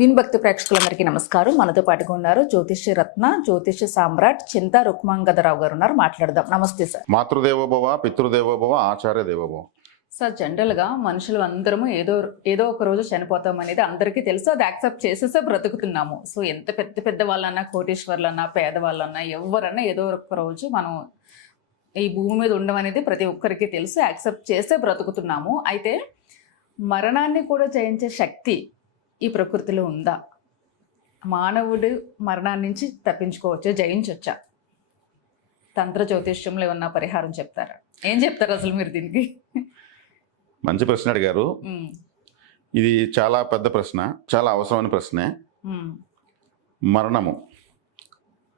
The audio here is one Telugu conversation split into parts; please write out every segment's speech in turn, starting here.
విన్ భక్తి ప్రేక్షకులందరికీ నమస్కారం. మనతో పాటుగా ఉన్నారు జ్యోతిష్య రత్న, జ్యోతిష్య సామ్రాట్ చింతా రుక్మాంగదరావు గారు ఉన్నారు. మాట్లాడదాం. నమస్తే సార్. మాతృదేవోభవ, పితృదేవోభవ, ఆచార్య దేవోభవ. సార్, జనరల్గా మనుషులు అందరము ఏదో ఒక రోజు చనిపోతాం అనేది అందరికీ తెలుసు. అది యాక్సెప్ట్ చేసేసే బ్రతుకుతున్నాము. సో ఎంత పెద్ద పెద్ద వాళ్ళన్నా, కోటీశ్వర్లన్నా, పేదవాళ్ళన్నా, ఎవరన్నా ఏదో ఒక రోజు మనం ఈ భూమి మీద ఉండడం అనేది ప్రతి ఒక్కరికి తెలుసు. యాక్సెప్ట్ చేసే బ్రతుకుతున్నాము. అయితే మరణాన్ని కూడా జయించే శక్తి ఈ ప్రకృతిలో ఉందా? మానవుడు మరణాన్ని నుంచి తప్పించుకోవచ్చా, జయించవచ్చా? తంత్ర జ్యోతిష్యంలో ఏమన్నా పరిహారం చెప్తారా? ఏం చెప్తారు అసలు మీరు దీనికి? మంచి ప్రశ్న అడిగారు. ఇది చాలా పెద్ద ప్రశ్న, చాలా అవసరమైన ప్రశ్నే.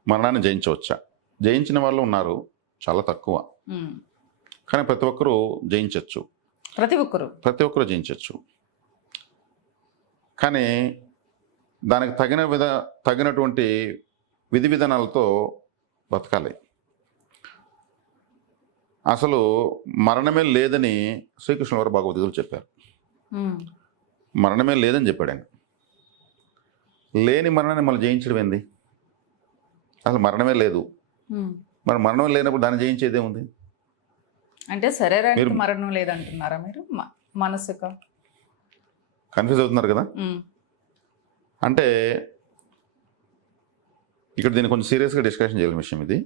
మరణాన్ని జయించవచ్చా? జయించిన వాళ్ళు ఉన్నారు, చాలా తక్కువ. కానీ ప్రతి ఒక్కరూ జయించవచ్చు. ప్రతి ఒక్కరూ జయించవచ్చు. కానీ దానికి తగినటువంటి విధి విధానాలతో బతకాలి. అసలు మరణమే లేదని శ్రీకృష్ణుల వారు భగవద్గీతలో చెప్పారు. మరణమే లేదని చెప్పాడు ఆయన. లేని మరణాన్ని మళ్ళీ జయించడం ఏంది? అసలు మరణమే లేదు. మరి మరణం లేనప్పుడు దాన్ని జయించేదే ఉంది. అంటే శరీరానికి మరణం లేదంటున్నారా మీరు? మనసుగా కన్ఫ్యూజ్ అవుతున్నారు కదా. అంటే ఇక్కడ దీన్ని కొంచెం సీరియస్గా డిస్కషన్ చేయాలి విషయం ఇది.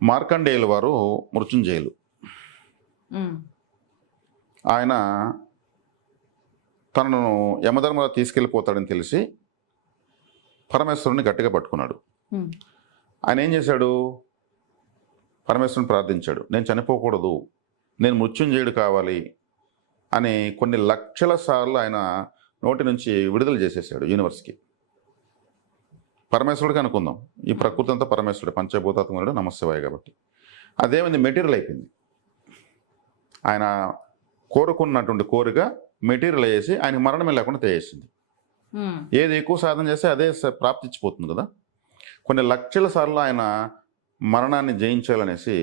మార్కండేయుల వారు మృత్యుంజయులు. ఆయన తనను యమధర్మరాజు తీసుకెళ్ళిపోతాడని తెలిసి పరమేశ్వరుని గట్టిగా పట్టుకున్నాడు. ఆయన ఏం చేశాడు? పరమేశ్వరుని ప్రార్థించాడు, నేను చనిపోకూడదు, నేను మృత్యుంజయుడు కావాలి అని కొన్ని లక్షల సార్లు ఆయన నోటి నుంచి విడుదల చేసేసాడు యూనివర్స్కి. పరమేశ్వరుడికి అనుకుందాం, ఈ ప్రకృతి అంతా పరమేశ్వరుడు, పంచభూతాత్మకుడు నమశివాయ. కాబట్టి అదేమైంది, మెటీరియల్ అయిపోయింది. ఆయన కోరుకున్నటువంటి కోరిక మెటీరియల్ అయ్యేసి ఆయన మరణమే లేకుండా తెయేసింది. ఏది ఎక్కువ సాధన చేస్తే అదే ప్రాప్తించిపోతుంది కదా. కొన్ని లక్షల సార్లు ఆయన మరణాన్ని జయించాలనేసి,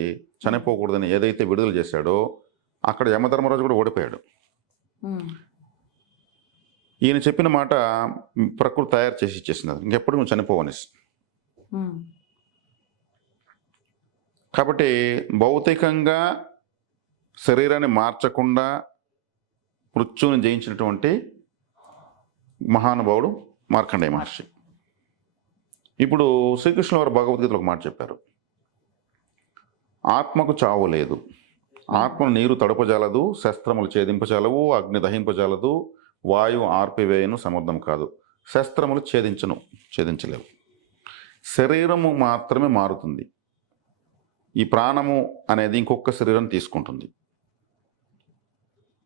చనిపోకూడదని ఏదైతే విడుదల చేశాడో అక్కడ యమధర్మరాజు కూడా ఓడిపోయాడు. ఈయన చెప్పిన మాట ప్రకృతి తయారు చేసి ఇచ్చేసింది, ఇంకెప్పుడు నువ్వు చనిపోవనేసి. కాబట్టి భౌతికంగా శరీరాన్ని మార్చకుండా మృత్యువుని జయించినటువంటి మహానుభావుడు మార్కండేయ మహర్షి. ఇప్పుడు శ్రీకృష్ణుల వారు భగవద్గీతలో ఒక మాట చెప్పారు, ఆత్మకు చావు లేదు, ఆత్మను నీరు తడపజాలదు, శస్త్రములు ఛేదింపజాలవు, అగ్ని దహింపజాలదు, వాయువు ఆర్పివేయను సముద్రం కాదు, శస్త్రములు ఛేదించలేవు. శరీరము మాత్రమే మారుతుంది. ఈ ప్రాణము అనేది ఇంకొక శరీరం తీసుకుంటుంది.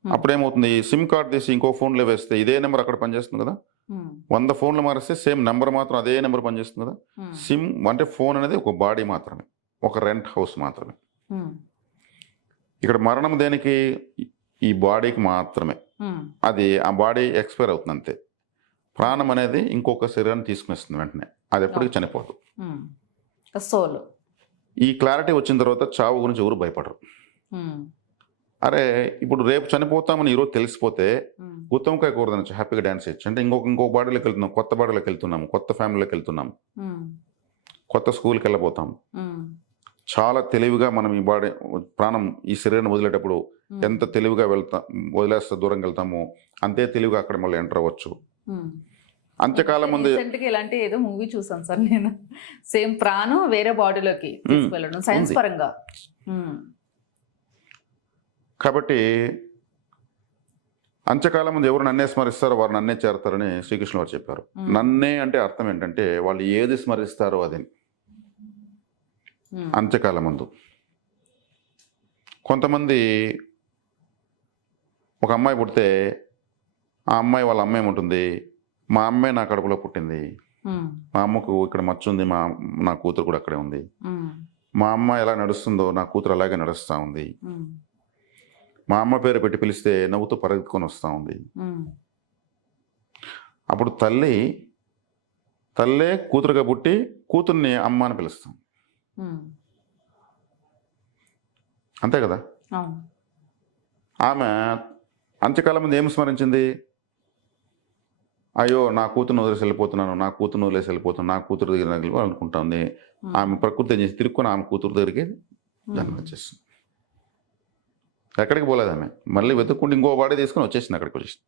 అప్పుడేమవుతుంది, సిమ్ కార్డ్ తీసి ఇంకో ఫోన్లో వేస్తే ఇదే నెంబర్ అక్కడ పనిచేస్తుంది కదా. 100 ఫోన్లు మారిస్తే సేమ్ నెంబర్ మాత్రం అదే నెంబర్ పనిచేస్తుంది కదా. సిమ్ అంటే ఫోన్ అనేది ఒక బాడీ మాత్రమే, ఒక రెంట్ హౌస్ మాత్రమే. ఇక్కడ మరణం దేనికి? ఈ బాడీకి మాత్రమే. అది ఆ బాడీ ఎక్స్పైర్ అవుతుంది అంతే. ప్రాణం అనేది ఇంకొక శరీరాన్ని తీసుకునేస్తుంది వెంటనే, అది ఎప్పటికీ చనిపోదు. సోల్. ఈ క్లారిటీ వచ్చిన తర్వాత చావు గురించి ఎవరు భయపడరు. అరే ఇప్పుడు రేపు చనిపోతామని ఈరోజు తెలిసిపోతే గుత్తొంకాయ కూర తినచ్చు, హ్యాపీగా డ్యాన్స్ చేయొచ్చు. అంటే ఇంకో బాడీలోకి వెళ్తున్నాం, కొత్త బాడీలోకి వెళ్తున్నాము, కొత్త ఫ్యామిలీలోకి వెళ్తున్నాము, కొత్త స్కూల్కి వెళ్ళబోతాం. చాలా తెలివిగా మనం ఈ బాడీ ప్రాణం ఈ శరీరాన్ని వదిలేటప్పుడు ఎంత తెలివిగా వదిలేస్తే దూరంగా వెళ్తాము, అంతే తెలివిగా అక్కడ మళ్ళీ ఎంటర్ అవ్వచ్చు. అంత్యకాలం ముందు ఇలాంటి ఏదో మూవీ చూసాను సార్ నేను, సేమ్ ప్రాణం వేరే బాడీలోకి తీసుకెళ్ళడం, సైన్స్ పరంగా. కాబట్టి అంత్యకాలం ముందు ఎవరు నన్నే స్మరిస్తారో వారు నన్నే చేరతారని శ్రీకృష్ణ వారు చెప్పారు. నన్నే అంటే అర్థం ఏంటంటే వాళ్ళు ఏది స్మరిస్తారో అది. అంత్యకాలం ముందు కొంతమంది, ఒక అమ్మాయి పుడితే ఆ అమ్మాయి వాళ్ళ అమ్మాయి ఉంటుంది, మా అమ్మాయి నా కడుపులో పుట్టింది, మా అమ్మకు ఇక్కడ మచ్చ ఉంది, నా కూతురు కూడా అక్కడే ఉంది, మా అమ్మ ఎలా నడుస్తుందో నా కూతురు అలాగే నడుస్తూ ఉంది, మా అమ్మ పేరు పెట్టి పిలిస్తే నవ్వుతూ పరిగెత్తుకొని వస్తూ ఉంది. అప్పుడు తల్లే కూతురుగా పుట్టి కూతుర్ని అమ్మ అని పిలుస్తాం. అంతే కదా. అవును. 'ఆమె' అంత్యకాలం ముందు ఏం స్మరించింది? 'మా అమ్మ నా కడుపులో పుట్టింది, మా అమ్మ ఎలా నడుస్తుందో నా కూతురు కూడా అక్కడే ఉంది, మా అమ్మ పేరు పెట్టి పిలిస్తే నవ్వుతూ పరిగెత్తుకొని వస్తూ ఉంది. అప్పుడు తల్లి ఎలా కూతురుగా పుట్టి కూతుర్ని అమ్మ అని పిలుస్తాం. అంతే కదా. ఆమె అంత్యకాలం ముందు ఏం స్మరించింది? అయ్యో నా కూతురు వదిలేసి వెళ్ళిపోతున్నాను, నా కూతురు వదిలేసి వెళ్ళిపోతున్నాను, నా కూతురు దగ్గర అనుకుంటుంది. ఆమె ప్రకృతి ఏం చేసి తిరుక్కుని ఆమె కూతురు దగ్గరికి జన్మ వచ్చేస్తుంది. ఎక్కడికి పోలేదు ఆమె, మళ్ళీ వెతుక్కుంటే ఇంకో బాడీ తీసుకుని వచ్చేసింది, అక్కడికి వచ్చేసింది.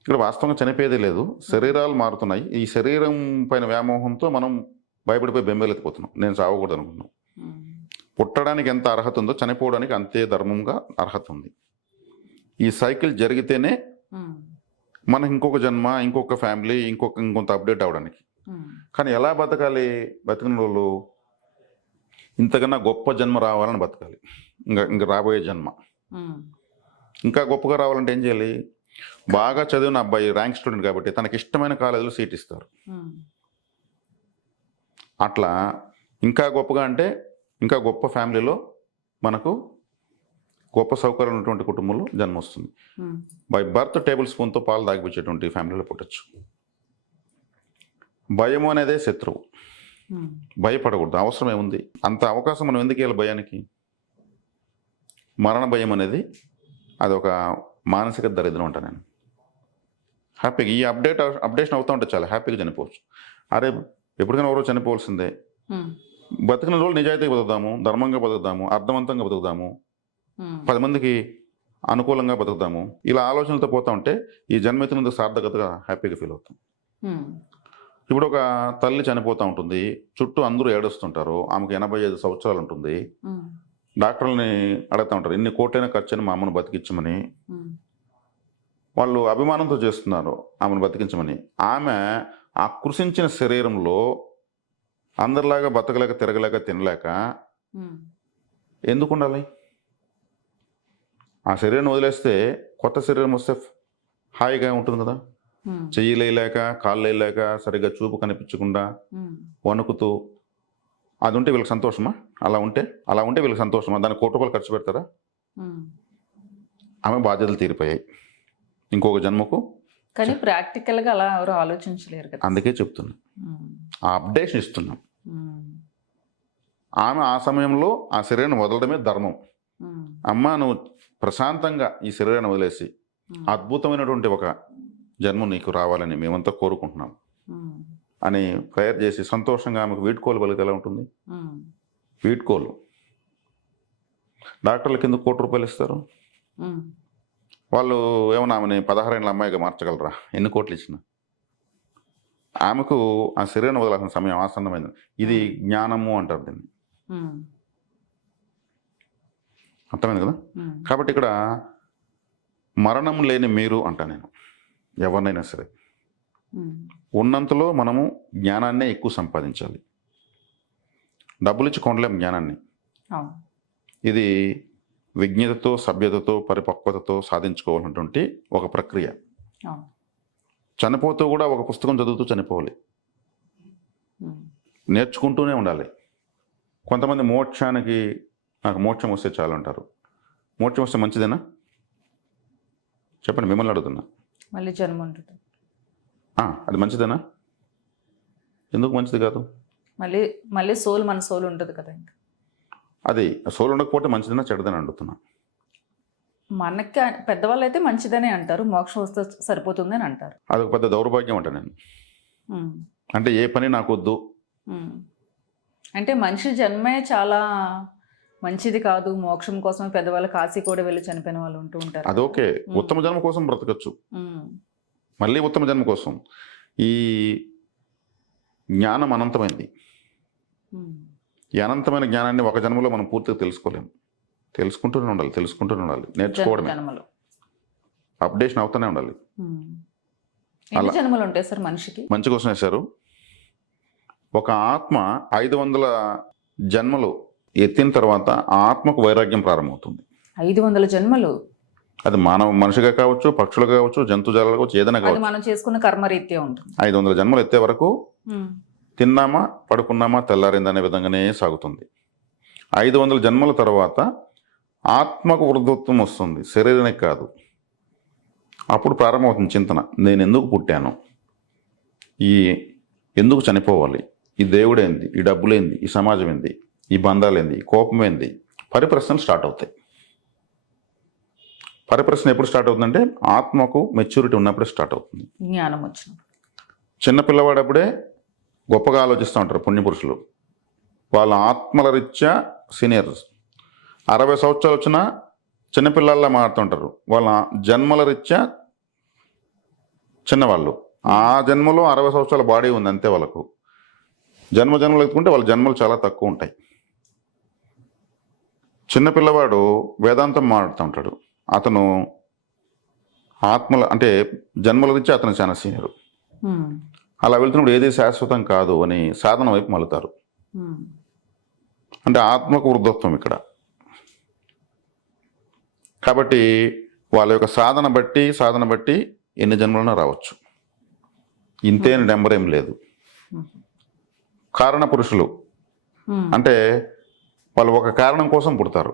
ఇక్కడ వాస్తవంగా చనిపోయేదే లేదు, శరీరాలు మారుతున్నాయి. ఈ శరీరం పైన వ్యామోహంతో మనం భయపడిపోయి బెంబేలెత్తిపోతున్నాం. నేను చావకూడదు అనుకుంటున్నాం. పుట్టడానికి ఎంత అర్హత ఉందో చనిపోవడానికి అంతే ధర్మంగా అర్హత ఉంది. ఈ సైకిల్ జరిగితేనే మనకి ఇంకొక జన్మ, ఇంకొక ఫ్యామిలీ, ఇంకొంత అప్డేట్ అవ్వడానికి. కానీ ఎలా బతకాలి? బతికిన వాళ్ళు ఇంతకన్నా గొప్ప జన్మ రావాలని బతకాలి. ఇంకా రాబోయే జన్మ ఇంకా గొప్పగా రావాలంటే ఏం చేయాలి? బాగా చదివిన అబ్బాయి ర్యాంక్ స్టూడెంట్ కాబట్టి తనకి ఇష్టమైన కాలేజీలో సీట్ ఇస్తారు. అట్లా ఇంకా గొప్పగా అంటే ఇంకా గొప్ప ఫ్యామిలీలో మనకు గొప్ప సౌకర్యం ఉన్నటువంటి కుటుంబంలో జన్మ వస్తుంది. బై బర్త్ టేబుల్ స్పూన్తో పాలు తాగిపించేటువంటి ఫ్యామిలీలో పుట్టచ్చు. భయం అనేదే శత్రువు. భయపడకూడదు, అవసరం ఏముంది? అంత అవకాశం మనం ఎందుకు ఇవ్వాలి భయానికి? మరణ భయం అనేది అదొక మానసిక దరిద్రం అంట. నేను హ్యాపీగా ఈ అప్డేషన్ అవుతూ ఉంటే చాలా హ్యాపీగా చనిపోవచ్చు. అరే ఎప్పటికైనా ఎవరో చనిపోవాల్సిందే. బతికిన రోజులు నిజాయితీగా బతుకుదాము, ధర్మంగా బతుకుదాము, అర్థవంతంగా బతుకుదాము, 10 మందికి అనుకూలంగా బతుకుదాము. ఇలా ఆలోచనలతో పోతా ఉంటే ఈ జన్మెత్తినందుకు సార్థకతగా హ్యాపీగా ఫీల్ అవుతాం. ఇప్పుడు ఒక తల్లి చనిపోతూ ఉంటుంది, చుట్టూ అందరూ ఏడుస్తుంటారు. ఆమెకు 85 సంవత్సరాలు ఉంటుంది. డాక్టర్లని అడుగుతూ ఉంటారు, ఇన్ని కోట్లైనా ఖర్చు మా అమ్మను బతికించమని. వాళ్ళు అభిమానంతో చేస్తున్నారు ఆమెను బతికించమని. ఆమె ఆ కృషించిన శరీరంలో అందరిలాగా బతకలేక, తిరగలేక, తినలేక ఎందుకు ఉండాలి? ఆ శరీరాన్ని వదిలేస్తే కొత్త శరీరం వస్తే హాయిగా ఉంటుంది కదా. చెయ్యి లేయలేక, కాళ్ళు లేయలేక, సరిగ్గా చూపు కనిపించకుండా వణుకుతూ అది ఉంటే వీళ్ళకి సంతోషమా? అలా ఉంటే వీళ్ళకి సంతోషమా? దానికి 1 కోటి రూపాయలు ఖర్చు పెడతారా? ఆమె బాధ్యతలు తీరిపోయాయి ఇంకొక జన్మకు. కానీ ప్రాక్టికల్గా అలా ఎవరు ఆలోచించలేరు కదా. అందుకే చెప్తున్నా, ఆ అప్డేషన్ ఇస్తున్నాం. ఆమె ఆ సమయంలో ఆ శరీరాన్ని వదలడమే ధర్మం. అమ్మ నువ్వు ప్రశాంతంగా ఈ శరీరాన్ని వదిలేసి అద్భుతమైనటువంటి ఒక జన్మ నీకు రావాలని మేమంతా కోరుకుంటున్నాం అని ప్రేయర్ చేసి సంతోషంగా ఆమెకు వీడ్కోలు పలికి ఎలా ఉంటుంది? వీడ్కోలు. డాక్టర్లకి ఎందుకు 1 కోటి రూపాయలు ఇస్తారు? వాళ్ళు ఏమన్నా ఆమెని 16 ఏళ్ళ అమ్మాయిగా మార్చగలరా? ఎన్ని కోట్లు ఇచ్చినా? ఆమెకు ఆ శరీరాన్ని వదలాల్సిన సమయం ఆసన్నమైంది. ఇది జ్ఞానము అంటారు దీన్ని. అర్థమైంది కదా. కాబట్టి ఇక్కడ మరణం లేని మీరు అంటా నేను ఎవరినైనా సరే ఉన్నంతలో మనము జ్ఞానాన్నే ఎక్కువ సంపాదించాలి. డబ్బులు ఇచ్చి కొనలేం జ్ఞానాన్ని. ఇది విజ్ఞతతో, సభ్యతతో, పరిపక్వతతో సాధించుకోవాలన్నటువంటి ఒక ప్రక్రియ. చనిపోతూ కూడా ఒక పుస్తకం చదువుతూ చనిపోవాలి, నేర్చుకుంటూనే ఉండాలి. కొంతమంది మోక్షానికి నాకు మోక్షం వస్తే చాలు అంటారు. మోక్షం వస్తే మంచిదేనా? చెప్పండి, మిమ్మల్ని అడుగుతున్నా. మళ్ళీ జన్మ ఉంటుంది, అది మంచిదేనా? ఎందుకు మంచిది కాదు? మళ్ళీ సోల్ మన సోల్ ఉంటుంది కదా. ఇంకా అది సోల్ ఉండకపోతే మంచిదేనా చెడ్డదని అడుగుతున్నా. మనకి పెద్దవాళ్ళు అయితే మంచిదనే అంటారు, మోక్షం వస్తే సరిపోతుంది అని అంటారు. అదొక పెద్ద దౌర్భాగ్యం అంట నేను. అంటే ఏ పని నాకు వద్దు అంటే మనిషి జన్మే చాలా మంచిది కాదు, మోక్షం కోసమే పెద్దవాళ్ళు కాశీ కూడా వెళ్ళి చనిపోయిన వాళ్ళు ఉంటూ ఉంటారు. అదొకే, ఉత్తమ జన్మ కోసం బ్రతకచ్చు, మళ్ళీ ఉత్తమ జన్మ కోసం. ఈ జ్ఞానం అనంతమైంది. ఈ అనంతమైన జ్ఞానాన్ని ఒక జన్మలో మనం పూర్తిగా తెలుసుకోలేము. తెలుసుకుంటూనే ఉండాలి, నేర్చుకోవడమే, అప్డేషన్ అవుతూనే ఉండాలి. ఎన్ని జన్మలు ఉంటాయి సార్ మనిషికి? మంచి కోసం వేశారు. ఒక ఆత్మ 500 జన్మలు ఎత్తిన తర్వాత ఆ ఆత్మకు వైరాగ్యం ప్రారంభమవుతుంది. 500 జన్మలు? అది మనిషిగా కావచ్చు, పక్షులుగా కావచ్చు, జంతుజాలాలు కావచ్చు, ఏదైనా కావచ్చు. మనం చేసుకున్న కర్మరీత్యా ఉంటుంది. 500 జన్మలు ఎత్తే వరకు తిన్నామా, పడుకున్నామా, తెల్లారిందనే విధంగానే సాగుతుంది. 500 జన్మల తర్వాత ఆత్మకు వృద్ధత్వం వస్తుంది, శరీరానికి కాదు. అప్పుడు ప్రారంభమవుతుంది చింతన. నేను ఎందుకు పుట్టాను, ఎందుకు చనిపోవాలి, ఈ దేవుడేంది, ఈ డబ్బులేంది, ఈ సమాజం ఏంది, ఈ బంధాలేంది, ఈ కోపం ఏంది, పరిప్రశ్నలు స్టార్ట్ అవుతాయి. పరిప్రశ్న ఎప్పుడు స్టార్ట్ అవుతుందంటే ఆత్మకు మెచ్యూరిటీ ఉన్నప్పుడే స్టార్ట్ అవుతుంది. జ్ఞానం వచ్చిన. చిన్న పిల్లవాడప్పుడే గొప్పగా ఆలోచిస్తూ ఉంటారు పుణ్యపురుషులు. వాళ్ళ ఆత్మల రీత్యా సీనియర్స్. 60 సంవత్సరాలు వచ్చినా చిన్నపిల్లల్లా మారుతుంటారు. వాళ్ళ జన్మల రీత్యా చిన్నవాళ్ళు. ఆ జన్మలో 60 సంవత్సరాల బాడీ ఉంది అంతే. వాళ్ళకు జన్మలు ఎత్తుకుంటే వాళ్ళ జన్మలు చాలా తక్కువ ఉంటాయి. చిన్నపిల్లవాడు వేదాంతం మాట్లాడుతూ ఉంటాడు. అతను ఆత్మల అంటే జన్మల రీత్యా అతను చాలా సీనియర్. అలా వెళ్తున్నప్పుడు ఏది శాశ్వతం కాదు అని సాధన వైపు మలుతారు. అంటే ఆత్మకు వృద్ధత్వం ఇక్కడ. కాబట్టి వాళ్ళ యొక్క సాధన బట్టి ఎన్ని జన్మలైనా రావచ్చు. ఇంతే నెంబర్ ఏం లేదు. కారణ పురుషులు అంటే వాళ్ళు ఒక కారణం కోసం పుడతారు.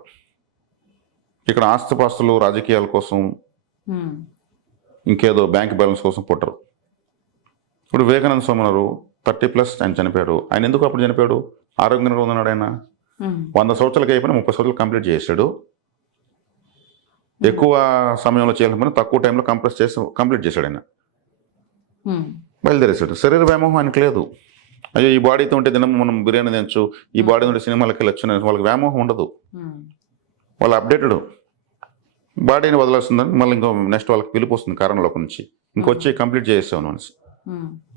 ఇక్కడ ఆస్తిపాస్తులు, రాజకీయాల కోసం, ఇంకేదో బ్యాంక్ బ్యాలెన్స్ కోసం పుట్టరు. ఇప్పుడు వివేకానంద స్వామి ఉన్నారు, 30+ ఆయన చనిపోయాడు. ఆయన ఎందుకు అప్పుడు చనిపోయాడు? ఆరోగ్యంగా ఉన్నాడు. ఆయన 100 సంవత్సరాలకి అయిపోయినా 30 సంవత్సరాలు కంప్లీట్ చేశాడు. ఎక్కువ సమయంలో చేయాలని తక్కువ టైంలో కంప్లీట్ చేశాడు. ఆయన బయలుదేరేశాడు. శరీర వ్యామోహం ఆయనకు లేదు. అయ్యో ఈ బాడీతో ఉంటే దినం మనం బిర్యానీ తినచ్చు, ఈ బాడీ ఉంటే సినిమాలకి వెళ్ళొచ్చు, వాళ్ళకి వ్యామోహం ఉండదు. వాళ్ళు అప్డేటెడ్. బాడీని వదలాల్సిందని మళ్ళీ ఇంకో నెక్స్ట్ వాళ్ళకి పిలుపు వస్తుంది కారణంలోకి నుంచి, ఇంకొచ్చి కంప్లీట్ చేసేవాను అనేసి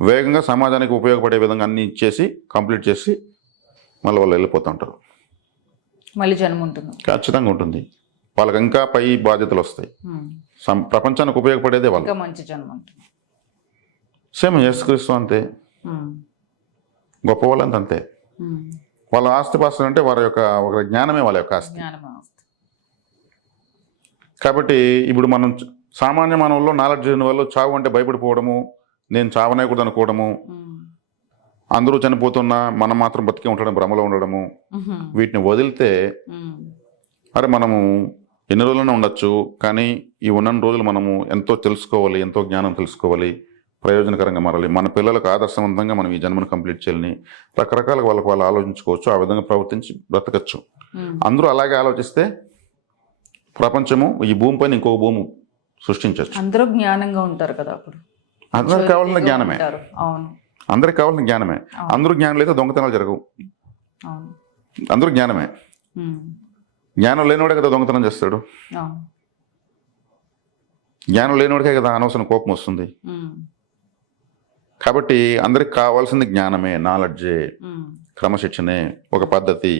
వేగంగా సమాజానికి ఉపయోగపడే విధంగా అన్ని ఇచ్చేసి కంప్లీట్ చేసి మళ్ళీ వాళ్ళు వెళ్ళిపోతూ ఉంటారు. మళ్ళీ జన్మ ఉంటుంది, ఖచ్చితంగా ఉంటుంది. వాళ్ళకి ఇంకా పై బాధ్యతలు వస్తాయి. ప్రపంచానికి ఉపయోగపడేదే వాళ్ళు. మంచి జన్మ ఉంటుంది. సేమ్ యేసుక్రీస్తు అంతే, గొప్ప వాళ్ళంతా అంతే. వాళ్ళ ఆస్తిపాస్తులు అంటే వారి యొక్క ఒక జ్ఞానమే వాళ్ళ యొక్క ఆస్తి. కాబట్టి ఇప్పుడు మనం సామాన్య మానవుల్లో నాలెడ్జ్ లేని వాళ్ళు చావు అంటే భయపడిపోవడము, నేను చావనేకూడదు అనుకోవడము, అందరూ చనిపోతున్నా మనం మాత్రం బతికే ఉండడం, భ్రమలో ఉండడము, వీటిని వదిలితే అరే మనము ఎన్ని రోజులైనా ఉండొచ్చు, కానీ ఈ ఉన్న రోజులు మనము ఎంతో తెలుసుకోవాలి, ఎంతో జ్ఞానం తెలుసుకోవాలి, ప్రయోజనకరంగా మారాలి, మన పిల్లలకు ఆదర్శవంతంగా మనం ఈ జన్మను కంప్లీట్ చేయాలని రకరకాలుగా వాళ్ళు ఆలోచించుకోవచ్చు. ఆ విధంగా ప్రవర్తించి బ్రతకచ్చు. అందరూ అలాగే ఆలోచిస్తే ప్రపంచము ఈ భూమి పైన ఇంకో భూమి సృష్టించవచ్చు. అందరూ జ్ఞానంగా ఉంటారు కదా. అప్పుడు అందరికి కావాల్సిన జ్ఞానమే. అందరికి కావాల్సిన జ్ఞానమే. అందరూ జ్ఞానం లేదా దొంగతనాలు జరగవు. అందరూ జ్ఞానమే. జ్ఞానం లేనివాడే కదా దొంగతనం చేస్తాడు. జ్ఞానం లేనివాడికే కదా అనవసరం కోపం వస్తుంది. కాబట్టి అందరికి కావాల్సింది జ్ఞానమే, నాలెడ్జే, క్రమశిక్షణే, ఒక పద్ధతి.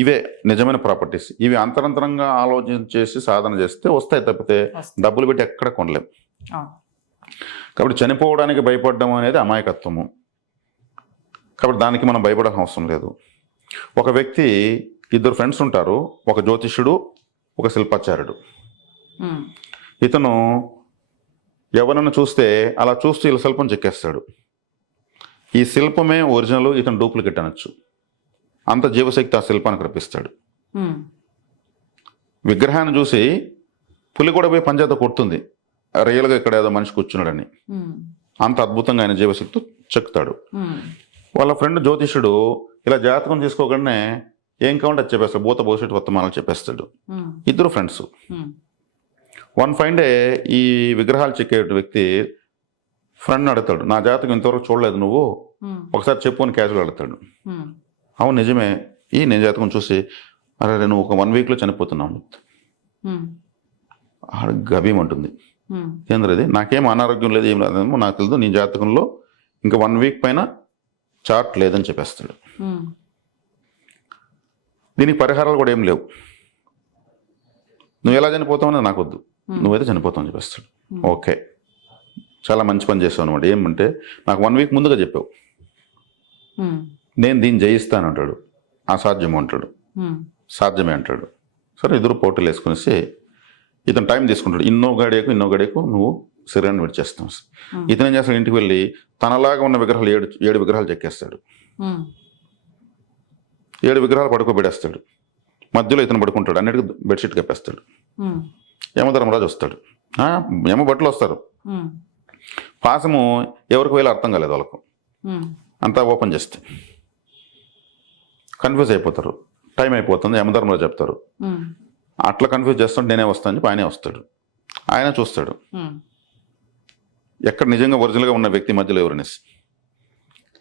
ఇవే నిజమైన ప్రాపర్టీస్. ఇవి అంతరంతరంగా ఆలోచించేసి సాధన చేస్తే వస్తాయి, తప్పితే డబ్బులు పెట్టి ఎక్కడ కొనలేం. కాబట్టి చనిపోవడానికి భయపడడం అనేది అమాయకత్వము. కాబట్టి దానికి మనం భయపడాల్సిన అవసరం లేదు. ఒక వ్యక్తి, 2 ఫ్రెండ్స్ ఉంటారు, ఒక జ్యోతిష్యుడు, ఒక శిల్పాచార్యుడు. ఇతను ఎవరన్నా చూస్తే అలా చూస్తూ ఇలా శిల్పం చెక్కేస్తాడు. ఈ శిల్పమే ఒరిజినల్, ఇతను డూప్లికేట్ అనొచ్చు. అంత జీవశక్తి ఆ శిల్పానికి రప్పిస్తాడు. విగ్రహాన్ని చూసి పులి కూడా పోయి పంజాతో కొడుతుంది, రియల్గా ఇక్కడ ఏదో మనిషి కూర్చున్నాడని. అంత అద్భుతంగా ఆయన జీవశక్తి చెక్కుతాడు. వాళ్ళ ఫ్రెండ్ జ్యోతిష్యుడు ఇలా జాతకం తీసుకోగానే ఏం కావాలంటే అది చెప్పేస్తాడు, భూత భవిష్యత్తు వర్తమానాలు చెప్పేస్తాడు. 2 ఫ్రెండ్స్. వన్ ఫైన్ డే ఈ విగ్రహాలు చెక్కే వ్యక్తి ఫ్రెండ్ అడుగుతాడు, నా జాతకం ఇంతవరకు చూడలేదు నువ్వు, ఒకసారి చెప్పు అని క్యాజువల్ అడుగుతాడు. అవును నిజమే, నేను జాతకం చూసి అరే నువ్వు ఒక 1 వీక్లో చనిపోతున్నావు. గభీమంటుంది. ఏంద్రది, నాకేం అనారోగ్యం లేదు, ఏం లేదేమో నాకు తెలియదు, నీ జాతకంలో ఇంకా 1 వీక్ పైన చార్ట్ లేదని చెప్పేస్తాడు. దీనికి పరిహారాలు కూడా ఏం లేవు. నువ్వు ఎలా చనిపోతావు అనేది నాకు వద్దు, నువ్వైతే చనిపోతావు అని చెప్పేస్తాడు. ఓకే, చాలా మంచి పని చేస్తావు అనమాట. ఏమంటే నాకు 1 వీక్ ముందుగా చెప్పావు, నేను దీన్ని జయిస్తాను అంటాడు. అసాధ్యము అంటాడు. సాధ్యమే అంటాడు. సరే, 2 పోటీలు వేసుకునేసి ఇతను టైం తీసుకుంటాడు. ఇన్నో గడియకు నువ్వు శరీరాన్ని విడిచేస్తావు. ఇతను ఏం చేస్తాడు, ఇంటికి వెళ్ళి తనలాగా ఉన్న విగ్రహాలు 7 విగ్రహాలు చెక్కేస్తాడు. 7 విగ్రహాలు పడుకోబెడేస్తాడు. మధ్యలో ఇతను పడుకుంటాడు, అన్నిటికీ బెడ్షీట్ కప్పేస్తాడు. యమధర్మరాజు వస్తాడు, యమ బట్టలు వస్తారు. పాసము ఎవరికి వేయాలో అర్థం కాలేదు వాళ్ళకు. అంతా ఓపెన్ చేస్తే కన్ఫ్యూజ్ అయిపోతారు. టైం అయిపోతుంది, యమధర్మరాజు చెప్తారు, అట్లా కన్ఫ్యూజ్ చేస్తాడు, నేనే వస్తాను అని చెప్పి ఆయనే వస్తాడు. ఆయన చూస్తాడు ఎక్కడ నిజంగా ఒరిజినల్గా ఉన్న వ్యక్తి మధ్యలో ఎవరనేసి.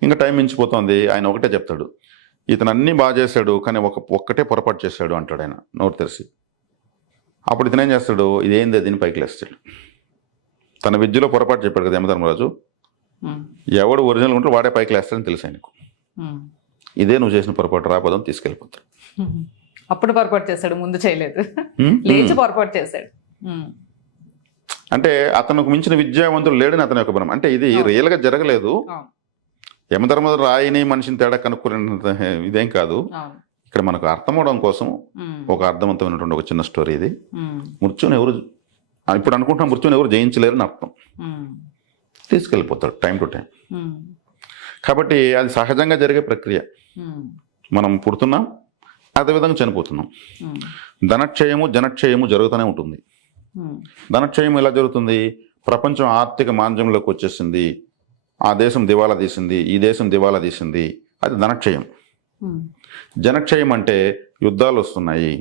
ఇంకా టైం మించిపోతుంది, ఆయన ఒకటే చెప్తాడు, ఇతను అన్నీ బాగా చేశాడు కానీ ఒక్కటే పొరపాటు చేశాడు అంటాడు ఆయన నోరు తెరిచి. అప్పుడు ఇతను ఏం చేస్తాడు, ఇదేంది దీన్ని పైకి లేస్తాడు. తన విద్యలో పొరపాటు చెప్పాడు కదా యమధర్మరాజు, ఎవడు ఒరిజినల్ ఉంటే వాడే పైకి లేస్తాడని తెలుసు ఆయనకు. ఇదే నువ్వు చేసిన పొరపాటు, రాపదం తీసుకెళ్ళిపోతాడు. అప్పుడు పొరపాటు చేశాడు, ముందు చేయలేదు, లేచి పొరపాటు చేశాడు. అంటే అతనికి మించిన విద్యావంతులు లేడని అతని యొక్క భ్రమ. అంటే ఇది రియల్గా జరగలేదు. యమధర్మరాజు రాయిని మనిషిని తేడా కనుక్కునే ఇదేం కాదు. ఇక్కడ మనకు అర్థం అవడం కోసం ఒక అర్థవంతమైనటువంటి ఒక చిన్న స్టోరీ ఇది. మృత్యుని ఎవరు ఇప్పుడు అనుకుంటున్నాం, మృత్యుని ఎవరు జయించలేరని అర్థం. తీసుకెళ్ళిపోతాడు టైం టు టైం. కాబట్టి అది సహజంగా జరిగే ప్రక్రియ. మనం పుడుతున్నాం, అదేవిధంగా చనిపోతున్నాం. ధనక్షయము జనక్షయము జరుగుతూనే ఉంటుంది. ధనక్షయం ఎలా జరుగుతుంది? ప్రపంచం ఆర్థిక మాంద్యంలోకి వచ్చేసింది, ఆ దేశం దివాలా తీసింది, ఈ దేశం దివాలా తీసింది, అది ధనక్షయం. జనక్షయం అంటే యుద్ధాలు వస్తున్నాయి,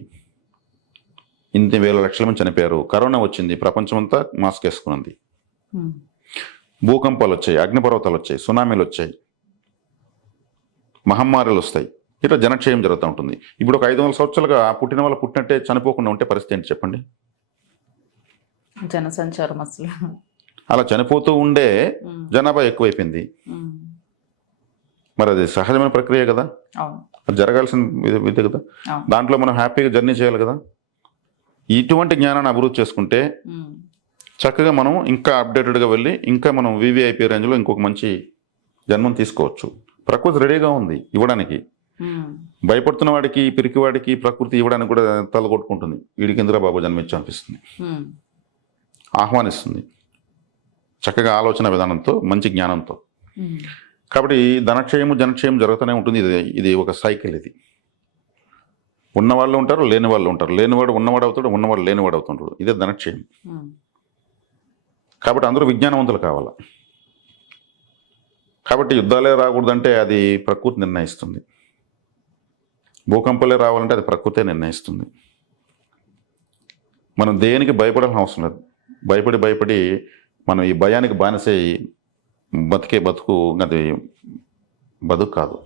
ఇన్ని వేల లక్షల మంది చనిపోయారు, కరోనా వచ్చింది, ప్రపంచం అంతా మాస్క్ వేసుకున్నది, భూకంపాలు వచ్చాయి, అగ్నిపర్వతాలు వచ్చాయి, సునామీలు వచ్చాయి, మహమ్మారులు వస్తాయి. ఇట్లా జనక్షయం జరుగుతూ ఉంటుంది. ఇప్పుడు ఒక 500 సంవత్సరాలుగా పుట్టిన వాళ్ళు పుట్టినట్టే చనిపోకుండా ఉంటే పరిస్థితి ఏంటి చెప్పండి? జనసంచారం అసలు అలా చనిపోతూ ఉండే జనాభా ఎక్కువైపోయింది. మరి అది సహజమైన ప్రక్రియ కదా, అది జరగాల్సిన విధి కదా. దాంట్లో మనం హ్యాపీగా జర్నీ చేయాలి కదా. ఇటువంటి జ్ఞానాన్ని అభివృద్ధి చేసుకుంటే చక్కగా మనం ఇంకా అప్డేటెడ్గా వెళ్ళి ఇంకా మనం వివిఐపి రేంజ్లో ఇంకొక మంచి జన్మం తీసుకోవచ్చు. ప్రకృతి రెడీగా ఉంది ఇవ్వడానికి. భయపడుతున్న వాడికి, పిరికివాడికి ప్రకృతి ఇవ్వడానికి కూడా తలగొట్టుకుంటుంది. వీడికి ఇందిరా బాబు జన్మించు అనిపిస్తుంది, ఆహ్వానిస్తుంది చక్కగా ఆలోచన విధానంతో, మంచి జ్ఞానంతో. కాబట్టి ధనక్షయము జనక్షయం జరుగుతూనే ఉంటుంది. ఇది ఒక సైకిల్. ఇది ఉన్నవాళ్ళు ఉంటారు, లేని వాళ్ళు ఉంటారు, లేనివాడు ఉన్నవాడు అవుతాడు, ఉన్నవాడు లేనివాడు అవుతుంటాడు. ఇదే ధనక్షయం. కాబట్టి అందరూ విజ్ఞానవంతులు కావాలా. కాబట్టి యుద్ధాలే రాకూడదంటే అది ప్రకృతి నిర్ణయిస్తుంది. భూకంపాలే రావాలంటే అది ప్రకృతే నిర్ణయిస్తుంది. మనం దేనికి భయపడాల్సిన అవసరం లేదు. భయపడి మనం ఈ భయానికి బానిసై బతికే బతుకు అది బతుకు కాదు.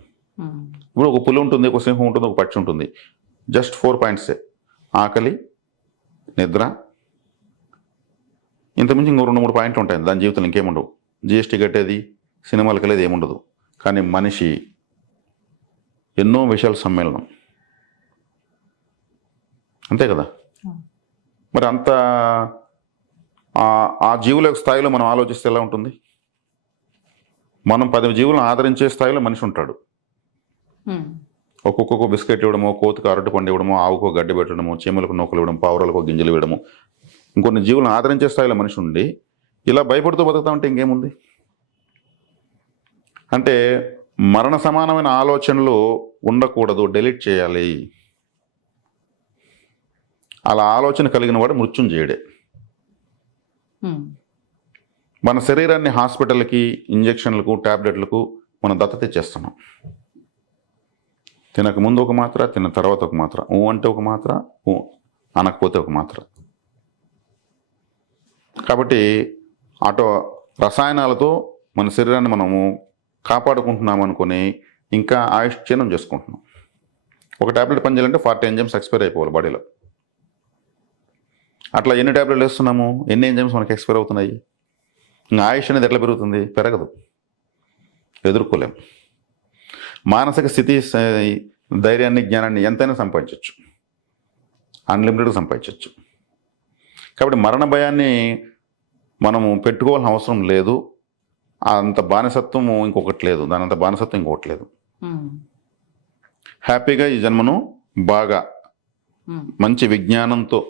ఇప్పుడు ఒక పులి ఉంటుంది, ఒక సింహం ఉంటుంది, ఒక పక్షి ఉంటుంది. జస్ట్ 4 పాయింట్సే: ఆకలి, నిద్ర, ఇంతకుమించి ఇంకో 2-3 పాయింట్లు ఉంటాయి దాని జీవితంలో. ఇంకేముండవు. జిఎస్టీ కట్టేది, సినిమాలకు వెళ్ళేది ఏముండదు. కానీ మనిషి ఎన్నో విషయాల సమ్మేళనం, అంతే కదా. మరి అంత ఆ జీవుల యొక్క స్థాయిలో మనం ఆలోచిస్తే ఎలా ఉంటుంది? మనం 10 జీవులను ఆదరించే స్థాయిలో మనిషి ఉంటాడు. ఒక్కొక్క బిస్కెట్ ఇవ్వడమో, కోతుకు అరటి పండు ఇవ్వడమో, ఆవుకు గడ్డి పెట్టడమో, చీమలకు నూకలు ఇవ్వడం, పావురాలకు గింజలు ఇవ్వడము, ఇంకొన్ని జీవులను ఆదరించే స్థాయిలో మనిషి ఉండి ఇలా భయపడుతూ బతుకుతా ఉంటే ఇంకేముంది? అంటే మరణ సమానమైన ఆలోచనలు ఉండకూడదు, డెలీట్ చేయాలి. అలా ఆలోచన కలిగిన వాడు మృత్యుంజయుడే. మన శరీరాన్ని హాస్పిటల్కి, ఇంజక్షన్లకు, టాబ్లెట్లకు మనం దత్తత ఇచ్చేస్తున్నాం. తినక ముందు ఒక మాత్ర, తిన్న తర్వాత ఒక మాత్ర, అంటే ఒక మాత్ర, అనకపోతే ఒక మాత్ర. కాబట్టి రసాయనాలతో మన శరీరాన్ని మనము కాపాడుకుంటున్నాం అనుకుని ఇంకా ఆయుష్క్షీణం చేసుకుంటున్నాం. ఒక టాబ్లెట్ పనిచేయాలంటే 40 ఎంజైమ్స్ ఎక్స్పైర్ అయిపోవాలి బాడీలో. అట్లా ఎన్ని టాబ్లెట్లు వేస్తున్నాము, ఎన్ని ఎంజైమ్స్ మనకి ఎక్స్పైర్ అవుతున్నాయి? ఇంకా ఆయుష్ అనేది ఎట్లా పెరుగుతుంది? పెరగదు, ఎదుర్కోలేం. మానసిక స్థితి, ధైర్యాన్ని, జ్ఞానాన్ని ఎంతైనా సంపాదించవచ్చు, అన్లిమిటెడ్గా సంపాదించవచ్చు. కాబట్టి మరణ భయాన్ని మనము పెట్టుకోవాల్సిన అవసరం లేదు. అంత బానిసత్వము ఇంకొకటి లేదు, దానంత బానిసత్వం ఇంకొకటి లేదు. హ్యాపీగా ఈ జన్మను బాగా మంచి విజ్ఞానంతో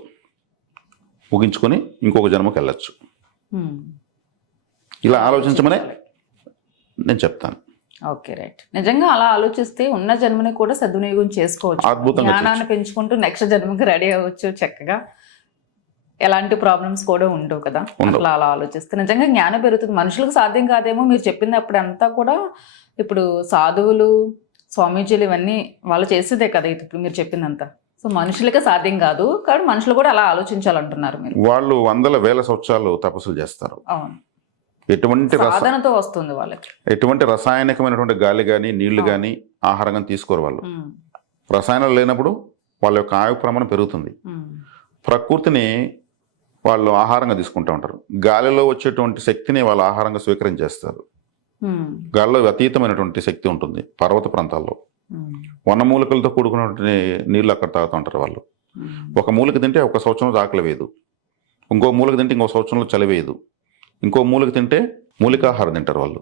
ముగించుకొని ఇంకొక జన్మకు వెళ్ళచ్చు. ఇలా ఆలోచించమనే నేను చెప్తాను. Okay, right. నిజంగా అలా ఆలోచిస్తే ఉన్న జన్మని కూడా సద్వినియోగం చేసుకోవచ్చు, అద్భుతంగా జ్ఞానాన్ని పెంచుకుంటూ నెక్స్ట్ జన్మకి రెడీ అవ్వచ్చు చక్కగా. ఎలాంటి ప్రాబ్లమ్స్ కూడా ఉండవు కదా అలా ఆలోచిస్తే. నిజంగా జ్ఞానం పెరుగుతుంది. మనుషులకు సాధ్యం కాదేమో మీరు చెప్పింది అప్పుడంతా కూడా. ఇప్పుడు సాధువులు, స్వామీజీలు ఇవన్నీ వాళ్ళు చేసేదే కదా ఇప్పుడు మీరు చెప్పిందంతా. సో సో మనుషులకే సాధ్యం కాదు, కానీ మనుషులు కూడా అలా ఆలోచించాలంటున్నారు మీరు. వాళ్ళు వందల వేల సంవత్సరాలు తపస్సులు చేస్తారు. అవును, ఎటువంటి సాధనతో వస్తుంది వాళ్ళకి. ఎటువంటి రసాయనికమైనటువంటి గాలి కానీ నీళ్లు కానీ ఆహారం కానీ తీసుకోరు వాళ్ళు. రసాయనాలు లేనప్పుడు వాళ్ళ యొక్క ఆయు ప్రమాణం పెరుగుతుంది. ప్రకృతిని వాళ్ళు ఆహారంగా తీసుకుంటూ ఉంటారు. గాలిలో వచ్చేటువంటి శక్తిని వాళ్ళు ఆహారంగా స్వీకరించేస్తారు. గాలిలో అతీతమైనటువంటి శక్తి ఉంటుంది. పర్వత ప్రాంతాల్లో వనమూలికలతో కూడుకున్నటువంటి నీళ్ళు అక్కడ తాగుతూ ఉంటారు వాళ్ళు. ఒక మూలిక తింటే ఒక సంవత్సరంలో ఆకలి వేయదు, ఇంకో మూలిక తింటే ఇంకో సంవత్సరంలో చలి వేయదు, ఇంకో మూలిక తింటే మూలికాహారం తింటారు వాళ్ళు.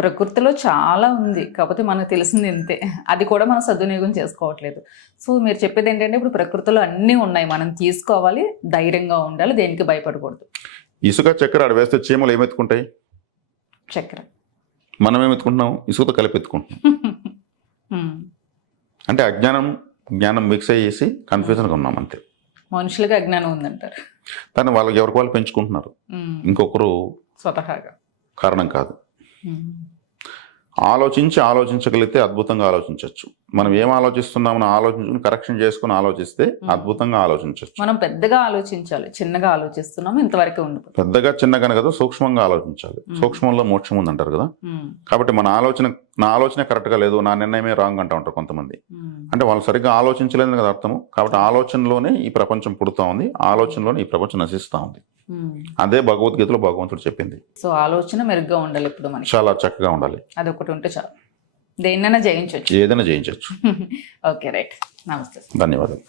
ప్రకృతిలో చాలా ఉంది, కాకపోతే మనకు తెలిసింది ఇంతే. అది కూడా మనం సద్వినియోగం చేసుకోవట్లేదు. సో మీరు చెప్పేది ఏంటంటే ఇప్పుడు ప్రకృతిలో అన్నీ ఉన్నాయి, మనం తీసుకోవాలి, ధైర్యంగా ఉండాలి, దేనికి భయపడకూడదు. ఇసుక చక్కెర ఆడ వేస్తే చీమలు ఏమెత్తుకుంటాయి? చక్కెర. మనం ఏమెత్తుకుంటున్నాం? ఇసుకతో కలిపి ఎత్తుకుంటున్నాం. అంటే అజ్ఞానం జ్ఞానం మిక్స్ అయ్యేసి కన్ఫ్యూజన్గా ఉన్నాం అంతే. మనుషులకి అజ్ఞానం ఉందంటారు, కానీ వాళ్ళకి ఎవరికి వాళ్ళు పెంచుకుంటున్నారు. ఇంకొకరు స్వతహాగా కారణం కాదు. ఆలోచించగలిగితే అద్భుతంగా ఆలోచించవచ్చు. మనం ఏం ఆలోచిస్తున్నామని ఆలోచించుకుని కరెక్షన్ చేసుకుని ఆలోచిస్తే అద్భుతంగా ఆలోచించవచ్చు. మనం పెద్దగా ఆలోచించాలి, చిన్నగా ఆలోచిస్తున్నాము ఇంతవరకే ఉండిపోతుంది. పెద్దగా చిన్నగానే కదా, సూక్ష్మంగా ఆలోచించాలి. సూక్ష్మంలో మోక్షం ఉంది అంటారు కదా. కాబట్టి నా ఆలోచన కరెక్ట్గా లేదు, నా నిర్ణయమే రాంగ్ అంటూ ఉంటారు కొంతమంది. అంటే వాళ్ళు సరిగ్గా ఆలోచించలేదని కదా అర్థము. కాబట్టి ఆలోచనలోనే ఈ ప్రపంచం పుడుతూ ఉంది, ఆలోచనలోనే ఈ ప్రపంచం నశిస్తూ ఉంది. అదే భగవద్గీతలో భగవంతుడు చెప్పింది. సో ఆలోచన మెరుగ్గా ఉండాలి ఎప్పుడు మనకి, చాలా చక్కగా ఉండాలి. అదొకటి ఉంటే చాలు, దేన్నైనా జయించవచ్చు, ఏదైనా జయించవచ్చు. Okay, right. నమస్తే. ధన్యవాదాలు.